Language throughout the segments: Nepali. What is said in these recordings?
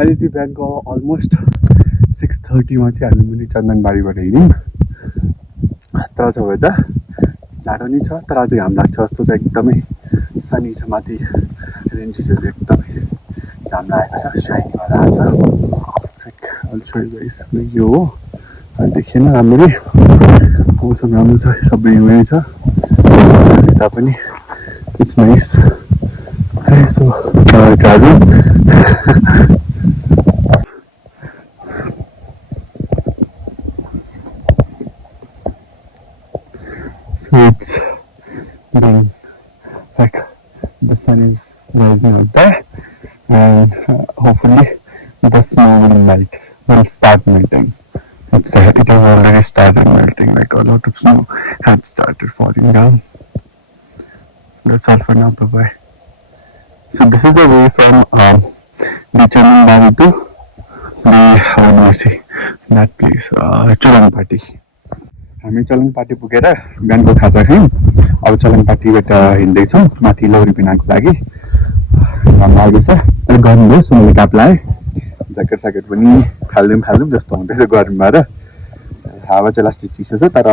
अहिले चाहिँ बिहानको अलमोस्ट 6:30 मा चाहिँ हामी मुनि चन्दनबारीबाट हिँड्यौँ। खतरा छ वेदर, जाडो नि छ तर अझै घाम लाग्छ जस्तो चाहिँ एकदमै सनी छ। माथि रेन्जेसहरू एकदमै घाम लागेको छ, साइनी भएर आएको छ। यो हो देखेन राम्ररी, मौसम राम्रो छ, सबै उयो छ यता पनि। It's nice. So driving. So it's being like the sun is rising out there, and hopefully the snow will start melting. It has already started melting. Like a lot of snow had started falling down. That's all for now. Bye bye. So this is the way from the Chandan to the how do I say that place, Chalangpati. हामी चलङपाटी पुगेर बिहानको खाजा खायौँ। अब चलङपाटीबाट हिँड्दैछौँ माथि लौरी पिनाको लागि। घाम लाग्दैछ, अलिक गर्मी भयो, सो मैले क्याप लगाएँ। ज्याकेट स्याकेट पनि फाल्दिउँ जस्तो हुँदैछ गर्मी भएर। हावा चाहिँ लास्टै चिसो छ, तर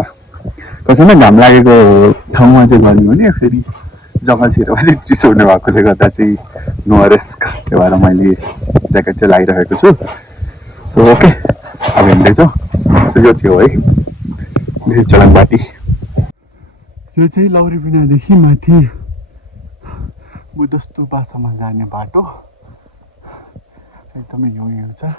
कसैमा घाम लागेको ठाउँमा चाहिँ गर्मी हुने, फेरि जङ्गल छिरेपछि चाहिँ चिसो हुने भएकोले गर्दा चाहिँ नो रिस्क। त्यो भएर मैले ज्याकेट चाहिँ लगाइरहेको छु। सो ओके, अब हिँड्दैछौँ। सो यो चाहिँ हो है, दिस इज चलङपाटी। यो चाहिँ लौरी पिनादेखि माथि बुद्धस्तुपासम्म जाने बाटो। एकदमै हिउँ छ।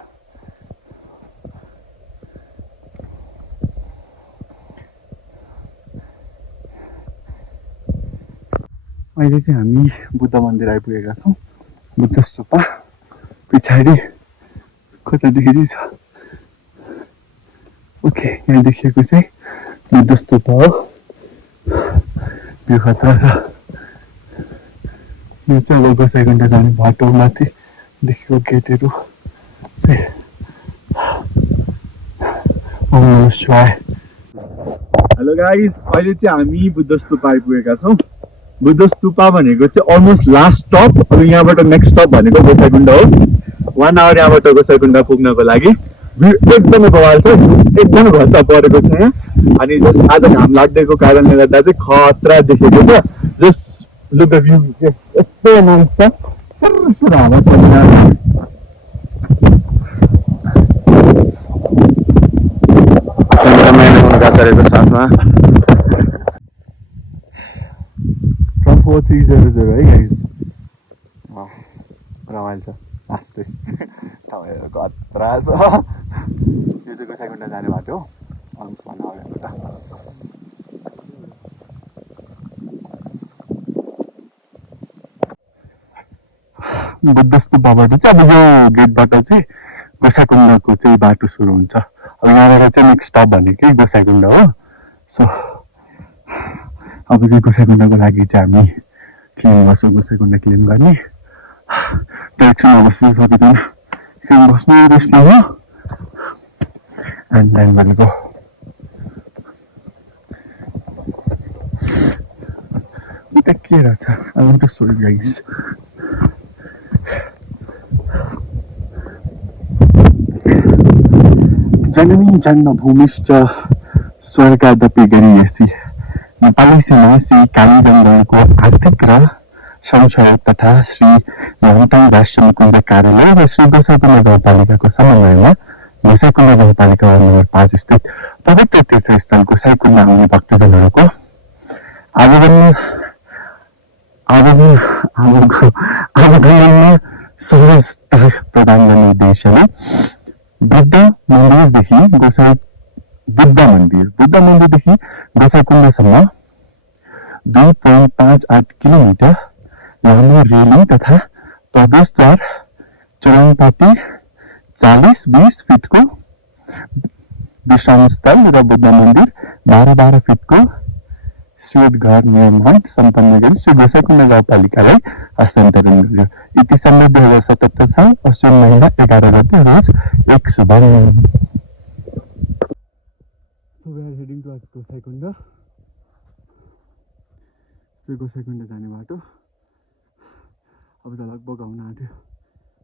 अहिले चाहिँ हामी बुद्ध मन्दिर आइपुगेका छौँ। बुद्धस्तुपा पछाडि कतादेखि छ। ओके, यहाँ देखिएको चाहिँ बुद्धस्तुपा हो। यो खतरा छ। यो चाहिँ अब गोसाइकुण्ड जाने बाटो। माथि देखिएको गेटहरू चाहिँ ओम शिवाय। हेलो गाइस, अहिले चाहिँ हामी बुद्धस्तुपा आइपुगेका छौँ। बुद्धस्तुपा भनेको चाहिँ अलमोस्ट लास्ट स्टप। अब यहाँबाट नेक्स्ट स्टप भनेको गोसाइकुण्ड हो। 1 आवर यहाँबाट गोसाइकुण्ड पुग्नको लागि। एकदमै बवाल छ, एकदमै घन्टा परेको छ यहाँ। अनि जस्ट आज घाम लाग्दैको कारणले गर्दा चाहिँ खतरा देखेको छ। जस्ट लुक द भ्यू, यस्तो नाइस छ। सरसर हावा चलिरहेको छ साथमा। फ्रम 4300 है गाइस। रमाइलो छ लास्टै ठाउँहरू खतरा छ। यो चाहिँ गोसाइकुण्ड जाने बाटो हो। अलमोस्ट 1 आवर यहाँबाट। बुद्धस्तुपाबाट चाहिँ अब यो गेटबाट चाहिँ गोसाइकुण्डको चाहिँ बाटो सुरु हुन्छ। अब यहाँबाट चाहिँ नेक्स्ट स्टप भनेकै गोसाइकुण्ड हो। सो अब चाहिँ गोसाइकुण्डको लागि चाहिँ हामी क्लेम गर्छौँ। गोसाइकुण्ड क्लेम गर्ने डाइरेक्सनमा बस्नु सबैजना। एकछिन बस्नु, रेस्ट लिनु, एन्ड देन भनेको उता के रहेछ। I want to show you guys. जननी जन्मभूमिश्च स्वर्गादपि गरीयसी। नेपाली सेनासी काली जङ्गलको आर्थिक र संशोधक तथा श्री नवताङ राष्ट्रिय मुकुन्द कार्यालय र श्री गोसाइकुण्ड गाउँपालिकाको समन्वयमा गोसाइकुण्ड गाउँपालिका वार्ड नम्बर 5 स्थित पवित्र तीर्थस्थल गोसाइकुण्ड आउने भक्तजनहरूको आवागमनमा सहजता प्रदान गर्ने उद्देश्यले बुद्ध मन्दिरदेखि गोसाइकुण्डसम्म 2.58 किलोमिटर लामो रेलिङ तथा प्रवेशद्वार, चलङपाटी 40-20 फिटको विश्रामस्थल र बुद्ध मन्दिर 12-12 फिटको शीतघर निर्माण सम्पन्न गरी श्री गोसाइकुण्ड गाउँपालिकालाई हस्तान्तरण गर्यो। इतिसम्म 2077 साल अश्विन महिना 11 गते रोज 1 Shubham. So we are heading towards Gosaikunda. Gosaikunda जाने बाटो अब त लगभग आउन आँट्यो।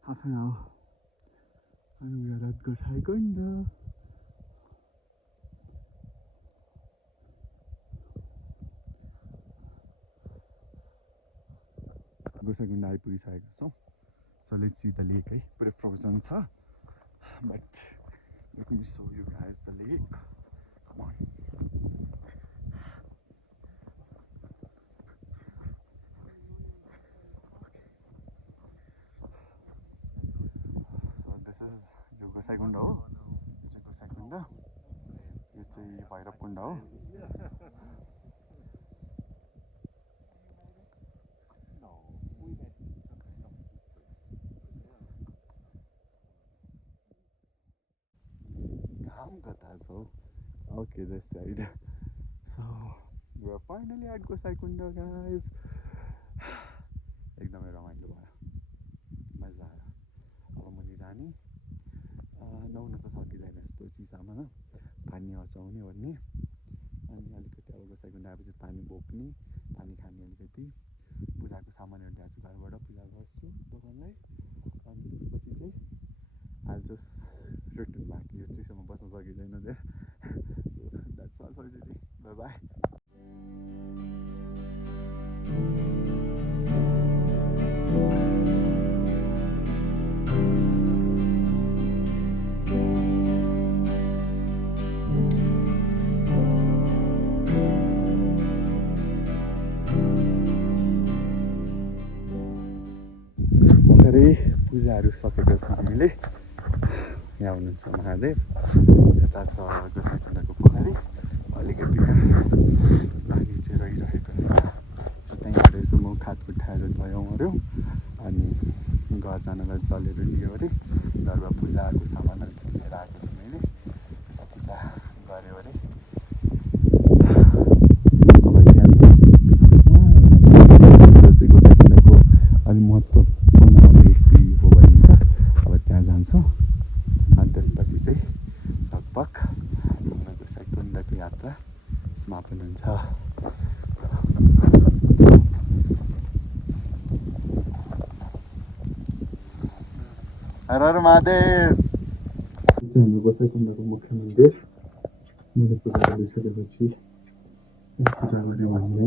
Half an hour And we are at Gosaikunda. Gosaikunda आइपुगिसकेका छौँ. So let's see the lake. Pretty frozen छ, but let me show you guys the lake. Come on. So this is यो Gosaikunda हो. यो चाहिँ Gosaikunda. यो चाहिँ भैरवकुण्ड हो. So okay, this side. So we are finally at Gosaikunda, guys. एकदमै रमाइलो भयो, मजा आयो. अब मुनि जाने, नुहाउन त सकिँदैन यस्तो चिसामा न, पानी अचाउने भन्ने. अनि अलिकति अब गोसाइकुण्ड आएपछि पानी बोक्ने, पानी खाने, अलिकति पूजाको सामानहरू ल्याउँछु घरबाट, पूजा गर्छु भगवानलाई. अनि त्यसपछि चाहिँ I'll just return back. यो चिसोमा बस्न सकिँदैन there. So that's all for today. Bye bye. पूजाहरू सकेको छ हामीले. यहाँ हुनुहुन्छ महादेव, यता छ गोसाइकुण्डको पोखरी, अलिकति पानी चाहिँ रहिरहेको रहेछ. सो त्यहीँबाट यसो म खातखुट्टाहरू धोयौँहरू अनि घर जानलाई जलहरू लियो अरे. घरमा पूजाको सामान अलिकति लिएर आएको थिएँ मैले, यसो पूजा गऱ्यो अरे. अब त्यहाँ चाहिँ गोसाइकुण्डको अलिक महत्त्वपूर्ण हो भनिन्छ. अब त्यहाँ जान्छौँ. अनि त्यसपछि चाहिँ लगभग गोसाइकुण्डको यात्रा समापन हुन्छ. हर हर महादेव. हाम्रो गोसाइकुण्डको मुख्य मन्दिर. मैले पूजा गरिसकेपछि पूजा गऱ्यो भने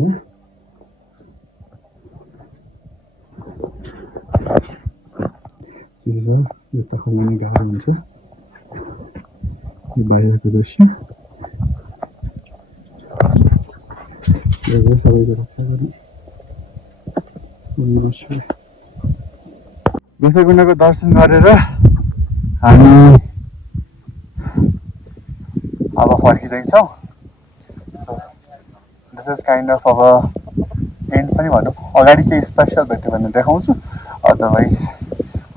चिज छ. यता खमाउने गाह्रो हुन्छ. यो बाहिरको दृश्य सबैको रक्षा गर्ने. गोसाइकुण्डको दर्शन गरेर हामी अब फर्किँदैछौँ. So this is kind of अब एन्ड पनि भनौँ. अगाडि केही स्पेसल भेट्यो भने देखाउँछु, otherwise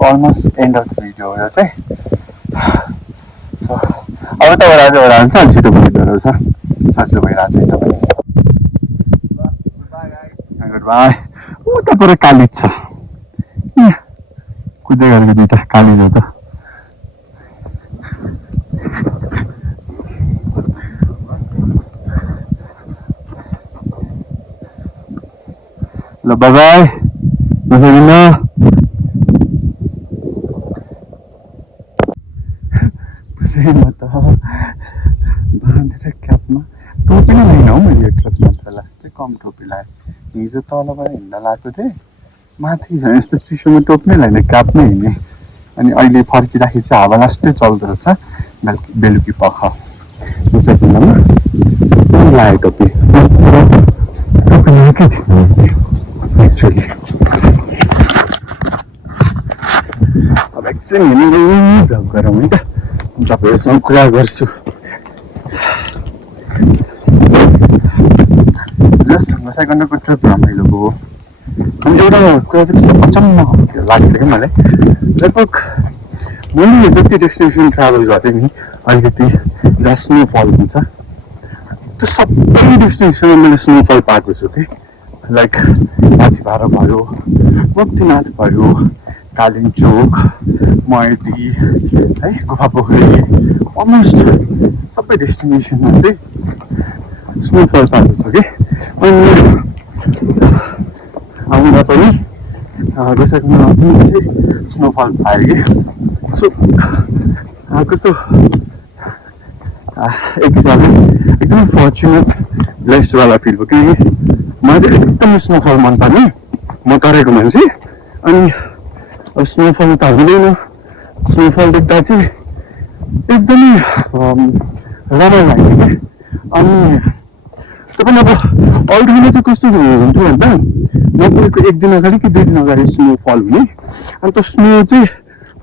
almost end of the video हो यो चाहिँ. सो अब त ओह्रालो हुन्छ, अनि छिटो पुग्दो रहेछ, सजिलो भइरहेको छैन पनि. Good by. उता पर कालिज छ, कुद्दै गरेको दुइटा कालिज हो त. ल बाई बाई. म त बाँधेर क्यापमा टोपी नै लाइन हौ मैले. यो ट्रक मात्र लास्ट कम टोपी लगाएँ. हिजो तलबाट हिँड्दा लगाएको थिएँ, माथि झन् यस्तो चिसोमा टोपी नै लाइन, क्याप नै हिँडेँ. अनि अहिले फर्किँदाखेरि चाहिँ हावा लास्टै चल्दो रहेछ बेलुकी पख गोसाइकुण्डमा. लगाएँ टोपी, टोपी लगाएकै थिएँ एक्चुअली. अब एकछिन हिँड्नु भ्लग गरौँ है त, तपाईँहरूसँग कुरा गर्छु. जस्ट गोसाइकुण्डको ट्रिप रमाइलो भयो. अनि एउटा कुरा चाहिँ कस्तो अचम्म लाग्छ क्या मलाई. लगभग मैले जति डेस्टिनेसन ट्राभल गरेँ नि, अलिकति जहाँ स्नोफल हुन्छ, त्यो सबै डेस्टिनेसनमा मैले स्नोफल पाएको छु कि. लाइक माथि भाडा भयो, मुक्तिनाथ भयो, कालिम्चोक, मयदी है, गुफा पोखरी, अलमोस्ट सबै डेस्टिनेसनमा चाहिँ स्नोफल पाएको छु कि. अनि आउँदा पनि गोसाइकुण्डमा पनि चाहिँ स्नोफल पाएँ कि. सो कस्तो एक हिसाबले एकदमै फर्चुनेट ब्लेस्डवाला फिल भयो किनकि मलाई चाहिँ एकदमै स्नोफल मनपर्ने म तरेको मान्छे अनि स्नोफल त हुँदैन स्नोफल देख्दा चाहिँ एकदमै रमाइलो लाग्यो क्या अनि त्यो पनि अब अरूले चाहिँ कस्तो हुन्थ्यो भन्दा नपुगेको एक दिन अगाडि कि 2 दिन अगाडि स्नोफल हुने अनि त्यो स्नो चाहिँ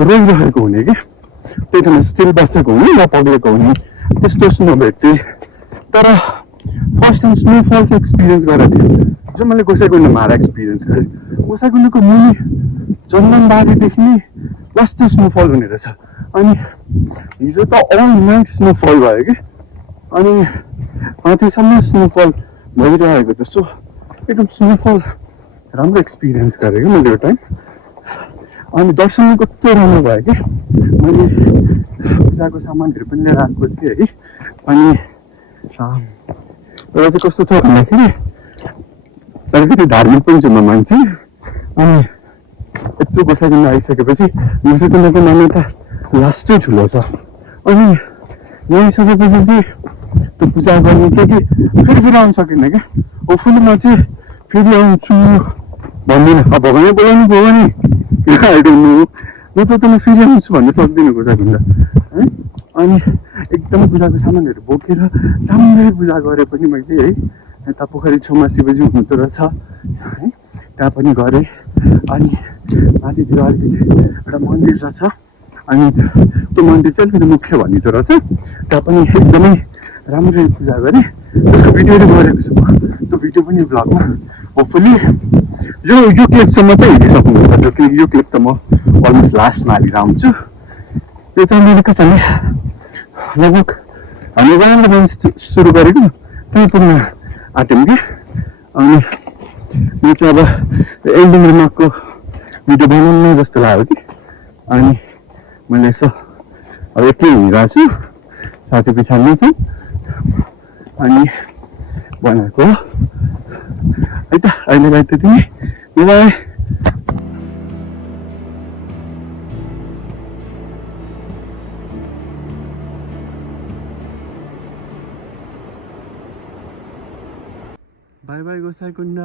रोइरहेको हुने कि त्यही ठाउँमा स्टिल बसेको हुने नपग्लेको हुने त्यस्तो स्नो भेट्थेँ तर फर्स्ट टाइम स्नोफल चाहिँ एक्सपिरियन्स गरेको थिएँ जो मैले गोसाइकुण्डमा एक्सपिरियन्स गरेँ गोसाइकुण्डको मुनि चन्दनबारीदेखि नै लास्ट स्नोफल हुने रहेछ अनि हिजो त अल नाइट स्नोफल भयो कि अनि माथिसम्म स्नोफल भइरहेको थियो सो एकदम स्नोफल राम्रो एक्सपिरियन्स गरेँ कि मैले यो टाइम अनि दर्शन कस्तो राम्रो भयो कि मैले पूजाको सामानहरू पनि लिएर आएको थिएँ है अनि एउटा चाहिँ कस्तो थियो भन्दाखेरि अलिकति धार्मिक पनि छु म मान्छे अनि यत्रो गोसाइकुण्ड आइसकेपछि गोसाइकुण्डको मान्यता लास्टै ठुलो छ अनि यहाँ आइसकेपछि चाहिँ त्यो पूजा गर्ने के फेरि आउनु सकिनँ क्या होपफुली म चाहिँ फेरि आउँछु भन्दिनँ अब भगवानै बोलाउनु भयो नि म त तँलाई फेरि आउँछु भन्न सक्दिनँ गोसाइकुण्ड है अनि एकदमै पूजाको सामानहरू बोकेर राम्ररी पूजा गरेँ पनि मैले है यता पोखरी छेउमा शिवजी हुनुहुँदो रहेछ है त्यहाँ पनि गरेँ अनि माथितिर अलिकति एउटा मन्दिर रहेछ अनि त्यो मन्दिर चाहिँ अलिकति मुख्य भनिँदो रहेछ त्यहाँ पनि एकदमै राम्ररी पूजा गरेँ त्यसको भिडियोहरू गरेको छु म त्यो भिडियो पनि भ्लगमा होपफुली यो क्लिपसम्म चाहिँ हेरिसक्नुहुन्छ किनकि यो क्लिप त म अलमोस्ट लास्टमा हालेर आउँछु यो चाहिँ मैले कसैले लगभग हामी जहाँबाट डान्स सुरु गरेको त्यहीँ पुग्न आँट्यौँ कि अनि यो चाहिँ अब एन्डिङ रिमार्कको भिडियो बनाउनु जस्तो लाग्यो कि अनि मैले यसो अब एक्लै हिँडिरहेको छु साथी पछाडिमै छ अनि बनाएको है त अहिलेलाई त्यति नै बाई बाई बाई गोसाइकुण्ड